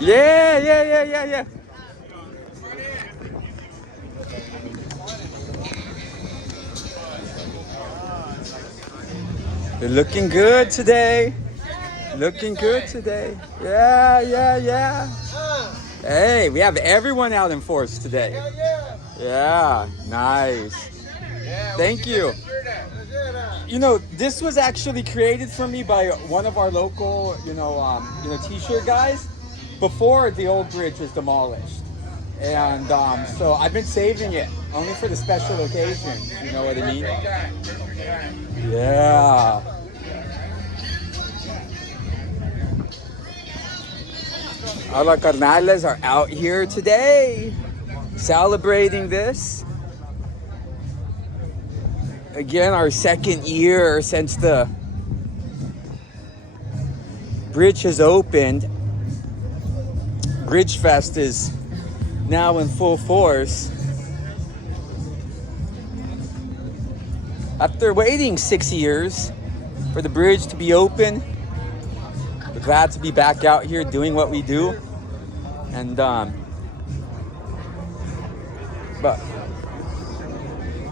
Yeah. They're looking good today. Looking good today. Yeah. Hey, we have everyone out in force today. Yeah, nice. Thank you. You know, this was actually created for me by one of our local, t-shirt guys before the old bridge was demolished. And so I've been saving it only for the special occasions. You know what I mean? Yeah. Our carnales are out here today celebrating this. Again, our second year since the bridge has opened. BridgeFest is now in full force. After waiting 6 years for the bridge to be open, we're glad to be back out here doing what we do. And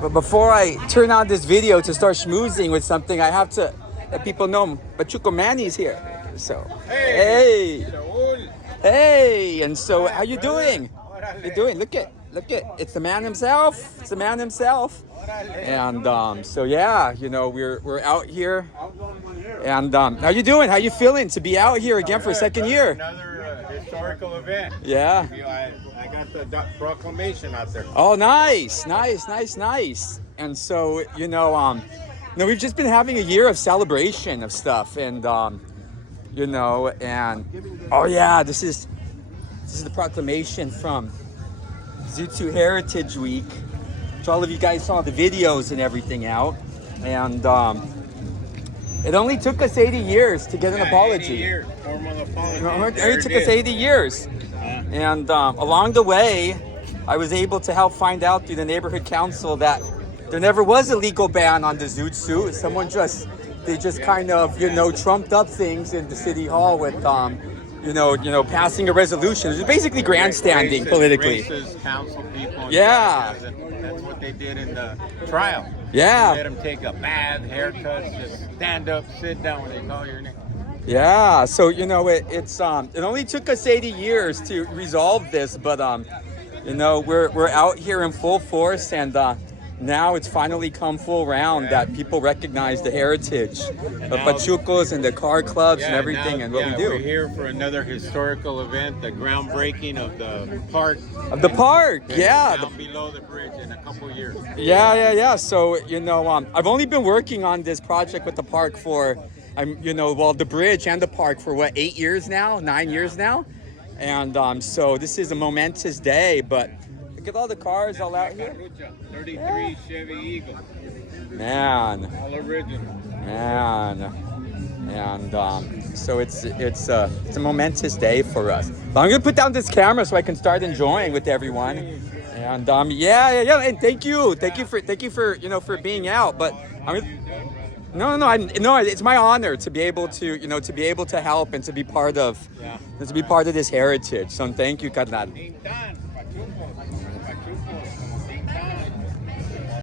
but before I turn on this video to start schmoozing with something, I have to let people know Pachuco Manny's here. So hey, and so how you doing? How you doing? Look at it's the man himself. It's the man himself. And so yeah, we're out here. And how you doing? How you feeling to be out here again for a second year? Another historical event. Yeah. I got the proclamation out there. Oh, nice. And so, we've just been having a year of celebration of stuff, and oh yeah, this is the proclamation from Zoot Heritage Week, which all of you guys saw the videos and everything out, and it only took us 80 years to get an apology. 80 years, formal apology. It only took us 80 years. And along the way, I was able to help find out through the neighborhood council that there never was a legal ban on the zoot suit. They just kind of, trumped up things in the city hall with, passing a resolution. It was basically grandstanding politically. Racist council people. Yeah. That's what they did in the trial. Yeah. They let them take a bath, haircut, just stand up, sit down when they call your name. Yeah, so it only took us 80 years to resolve this, but we're out here in full force, and now it's finally come full round that people recognize the heritage of Pachucos and the car clubs and everything and what we do. We're here for another historical event, the groundbreaking of the park. Down below the bridge in a couple years. Yeah. So I've only been working on this project with the park for. The bridge and the park for 9 years now, and so this is a momentous day. But look at all the cars all out here. 33 Chevy Eagle. Man. All original. Man. And so it's a momentous day for us. But I'm gonna put down this camera so I can start enjoying with everyone. And yeah. And thank you for being out. But No, it's my honor to be able to help and to be part of this heritage. So thank you, carnal.